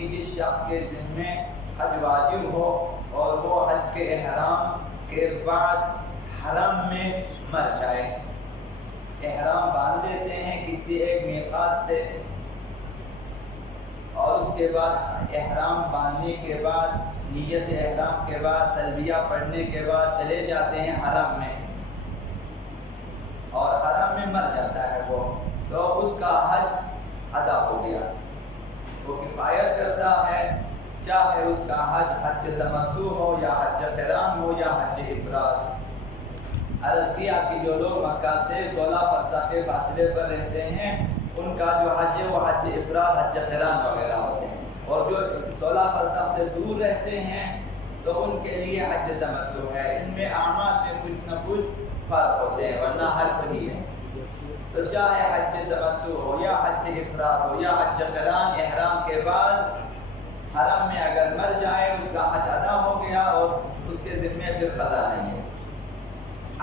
کہ جس شخص کے ذمے حج واجب ہو اور وہ حج کے احرام کے بعد حرم میں مر جائے. احرام باندھ لیتے ہیں کسی ایک میقات سے اور اس کے بعد احرام باندھنے کے بعد نیت احرام کے بعد تلبیہ پڑھنے کے بعد چلے جاتے ہیں حرم میں اور حرم میں مر جاتا ہے وہ، تو اس کا حج ادا ہو گیا. وہ کفایت کرتا ہے چاہے اس کا حج تمتع ہو یا حج قران ہو یا حج افراد. عرض کیا کہ جو لوگ مکہ سے 16 فرسخ کے فاصلے پر رہتے ہیں ان کا جو حج ہے وہ حج افراد حج قران وغیرہ ہوتے ہیں، اور جو 16 فرسخ سے دور رہتے ہیں تو ان کے لیے حج تمتع ہے. ان میں اعمال میں کچھ نہ کچھ فرق ہوتے ہیں ورنہ حج وہی ہے. تو چاہے حج تمتع ہو یا حج افراد ہو یا حج قران، احرام کے بعد حرم میں اگر مر جائے اس کا حج ادا ہو گیا اور اس کے ذمے پھر قضا نہیں ہے.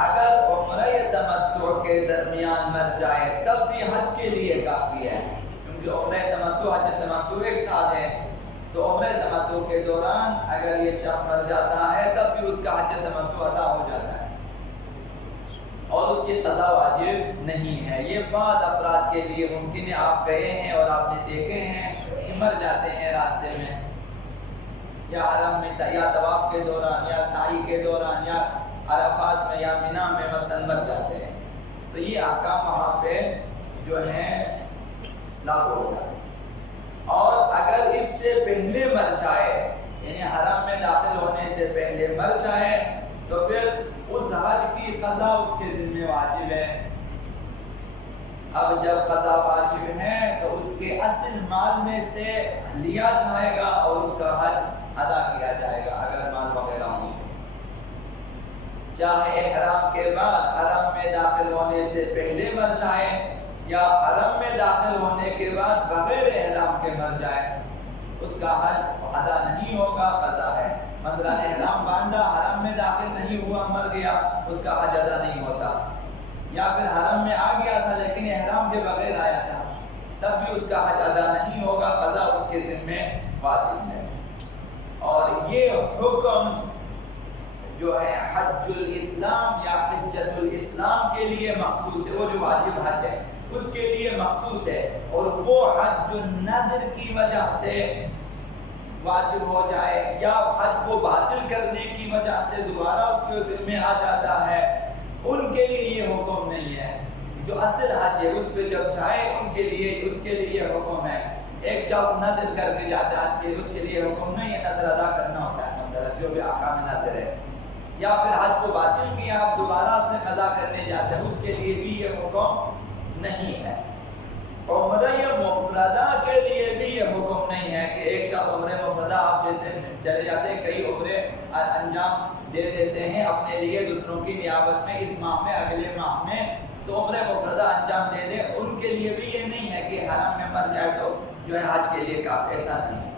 اگر عمرہ تمتع کے درمیان مر جائے تب بھی حج کے لیے کافی ہے، کیونکہ عمرہ تمتع حج تمتع ایک ساتھ ہے. تو عمرہ تمتع کے دوران اگر یہ شخص مر جاتا ہے تب بھی اس کا حج تمتع ادا ہو جاتا ہے اور اس کی قضا واجب نہیں ہے. یہ بعض افراد کے لیے ممکن ہے. آپ گئے ہیں اور آپ نے دیکھے ہیں کہ مر جاتے ہیں راستے میں یا حرم میں یا طواف کے دوران یا سعی کے دوران یا عرفات میں یا منی میں مثلا مر جاتے ہیں، تو یہ احکام وہاں پہ جو ہیں لاگو ہو جاتے ہیں. اور اگر اس سے پہلے مر جائے یعنی حرم میں داخل ہونے سے پہلے مر جائے تو پھر اس حج کی قضا اس کے ذمہ واجب ہے. اب جب قضا واجب ہے تو اس کے اصل مال میں سے لیا جائے گا اور اس کا حج ادا کیا جائے گا اگر مال وغیرہ ہو. چاہے احرام کے بعد حرم میں داخل ہونے سے پہلے مر جائے یا حرم میں داخل ہونے کے بعد بغیر احرام کے مر جائے، اس کا حج ادا نہیں ہوگا، قضا ہے. مثلا احرام باندھا حرم میں داخل نہیں ہوا مر گیا، اس کا حج ادا نہیں ہوتا. یا پھر حرم میں آ گیا تھا لیکن احرام کے بغیر آیا تھا تب بھی اس کا حج ادا نہیں ہوگا، قضا اس کے ذمہ واجب ہے. اور یہ حکم جو ہے حج الاسلام یا حجۃ الاسلام کے لیے مخصوص ہے. وہ جو واجب حج ہے اس کے لیے مخصوص ہے، اور وہ حج النذر کی وجہ سے واجب ہو جائے یا حج کو باطل کرنے کی وجہ سے دوبارہ اس کے ذمہ آ جاتا ہے، ان کے لیے یہ حکم نہیں ہے. جو اصل حج ہے اس پہ جب جائے ان کے لیے اس کے لیے حکم ہے. ایک شخص نذر کر کے جاتا ہے اس کے لیے حکم نہیں ہے، نذر ادا کرنا ہوتا ہے. مثلا جو بھی احکام نذر ہے یا پھر حج کو باطل کیا آپ دوبارہ سے قضا کرنے جاتے ہیں اس کے لیے بھی یہ حکم نہیں ہے. عمرہ مفردہ کے لیے بھی یہ حکم نہیں ہے کہ ایک شخص عمرہ مفردہ آپ جیسے چلے جاتے ہیں، کئی عمرے انجام دے دیتے ہیں اپنے لیے دوسروں کی نیابت میں اس ماہ میں اگلے ماہ میں، تو عمرہ مفردہ انجام دے دیں. ان کے لیے بھی یہ نہیں ہے کہ حرم میں مر جائے تو جو ہے حج کے لیے کافی، ایسا نہیں ہے.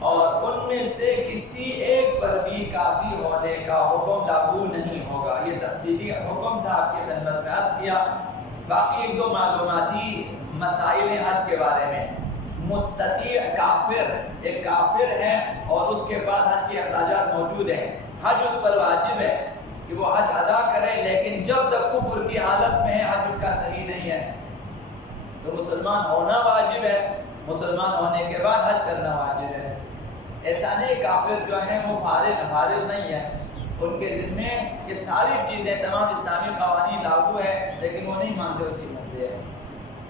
اور ان میں سے کسی ایک پر بھی کافی ہونے کا حکم لاگو نہیں ہوگا. یہ تفصیلی حکم تھا آپ کی خدمت میں عرض کیا. باقی ایک دو معلوماتی مسائل ہیں حج کے بارے میں. مستطیع کافر، ایک کافر ہے اور اس کے بعد حج کے اخراجات موجود ہیں، حج اس پر واجب ہے کہ وہ حج ادا کرے، لیکن جب تک کفر کی حالت میں ہے حج اس کا صحیح نہیں ہے. تو مسلمان ہونا واجب ہے، مسلمان ہونے کے بعد حج کرنا واجب ہے. ایسا نہیں کافر جو ہے وہ فارغ نہیں ہے، ان کے ذمہ یہ ساری چیزیں تمام اسلامی قوانین لاگو ہے لیکن وہ نہیں مانتے اس کی مرضی ہے.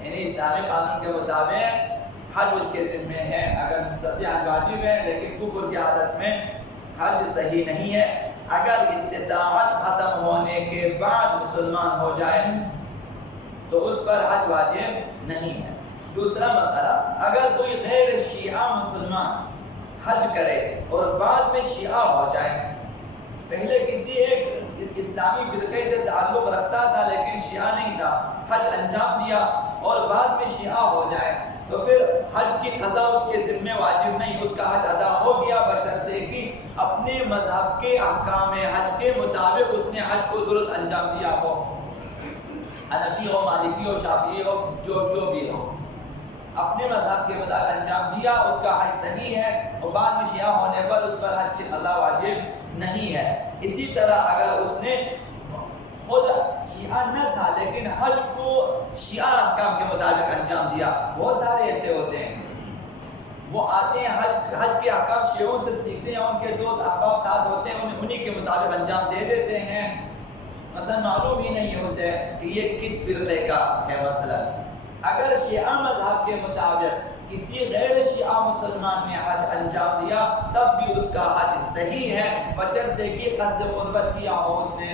یعنی اسلامی قانون کے مطابق حج اس کے ذمہ ہے، اگر مستطیع حج واجب ہے لیکن کفر کی حالت میں حج صحیح نہیں ہے. اگر استطاعت ختم ہونے کے بعد مسلمان ہو جائے تو اس پر حج واجب نہیں ہے. دوسرا مسئلہ، اگر کوئی غیر شیعہ مسلمان حج کرے اور بعد میں شیعہ ہو جائے، پہلے کسی ایک اسلامی فرقے سے تعلق رکھتا تھا لیکن شیعہ نہیں تھا، حج انجام دیا اور بعد میں شیعہ ہو جائے تو پھر حج کی قضا اس کے ذمہ واجب نہیں، اس کا حج ادا ہو گیا بشرطے کہ اپنے مذہب کے احکام حج کے مطابق اس نے حج کو درست انجام دیا ہو. حنفی ہو، مالکی ہو، شافعی ہو، جو بھی ہو، اپنے مذہب کے مطابق انجام دیا، اس صحیح ہے اور بعد میں شیعہ ہونے پر اس پر حج کی قضا واجب نہیں ہے۔ اسی طرح اگر اس نے خود شیعہ نہ تھا لیکن حج کو شیعہ احکام کے مطابق انجام دیا، بہت سارے ایسے ہوتے ہیں وہ آتے ہیں حج کے احکام شیعوں سے سیکھتے ہیں، ان کے دوست احباب ساتھ ہوتے ہیں، انہی کے مطابق انجام دے دیتے ہیں، مثلا معلوم ہی نہیں ہے اسے کہ یہ کس فرقے کا ہے۔ مثلا اگر شیعہ مذہب کے مطابق کسی غیر شیعہ مسلمان نے حج انجام دیا تب بھی اس کا حج صحیح ہے، بشرطے کہ قصد قربت کیا ہو اس نے،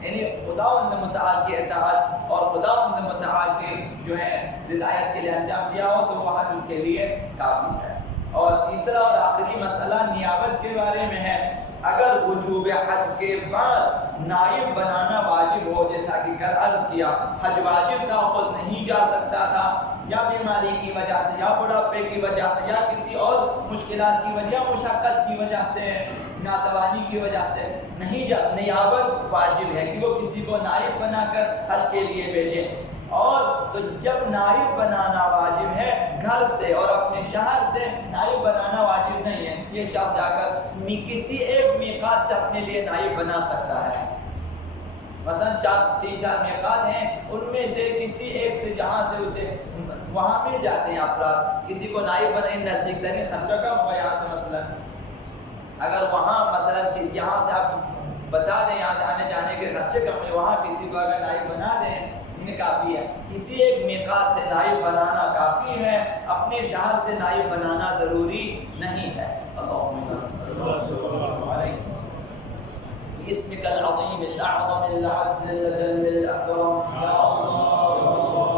یعنی خداوند متعال کی اطاعت اور خداوند متعال کے جو ہے رضایت کے لیے انجام دیا ہو تو وہ حج اس کے لیے کافی ہے۔ اور تیسرا اور آخری مسئلہ نیابت کے بارے میں ہے۔ اگر وجوب حج کے بعد نائب بنانا واجب ہو، جیسا کہ کل عرض کیا حج واجب تھا، خود نہیں جا سکتا تھا، یا بیماری کی وجہ سے یا بڑھاپے کی وجہ سے یا کسی اور مشکلات کی وجہ، مشقت کی وجہ سے، ناتوانی کی وجہ سے نہیں نیابت واجب ہے کہ وہ کسی کو نائب بنا کر حج کے لیے بھیجے۔ اور تو جب نائب بنانا واجب ہے گھر سے اور اپنے شہر سے نائب بنانا واجب نہیں ہے، یہ شخص جا کر کسی ایک میقات سے اپنے لیے نائب بنا سکتا ہے۔ مثلا 3-4 میقات ہیں، ان میں سے کسی ایک سے جہاں سے اسے وہاں مل جاتے ہیں افراد، کسی کو نائب بنائیں، نزدیک ترین خرچہ کم ہوگا یہاں سے، مثلا اگر وہاں مثلا یہاں سے آپ بتا دیں یہاں سے آنے جانے کے خرچے کم ہیں، وہاں کسی کو اگر نائب بنا دیں کافی ہے۔ کسی ایک میقات سے نائب بنانا کافی ہے، اپنے شہر سے نائب بنانا ضروری نہیں ہے۔ اللہم صل علی باسمک العظیم الاعظم الاعز الاجل الاکرم یا اللہ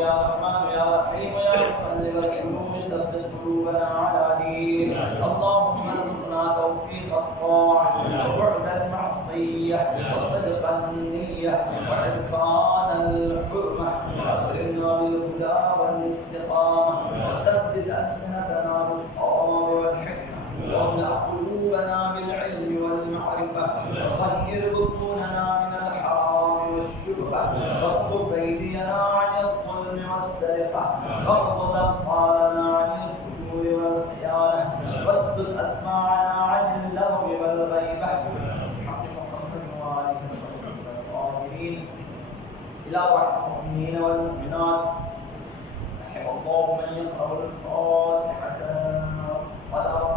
یا رحمان یا رحیم یا مقلب القلوب ثبت قلوبنا على دینک، اللہم ارزقنا توفیق الطاعة وبعد المعصية وصدق النية وعرفان الحرمة، وأكرمنا بالهدى والاستقامة وسدد ألسنتنا بالصواب والحكمة، واملأ قلوبنا بالعلم والمعرفة، وطهر بطوننا من الحرام والشبهة، واكف أيدينا عن الظلم والسرقة، واغضض أبصارنا عن الفجور والخيانة، واسدد أسماعنا عن اللغو والغيبة، بحق محمد وآله وصحبه الطاهرين. إلى روح المؤمنين والمؤمنات، رحم الله من يقرأ الفاتحة والصلاة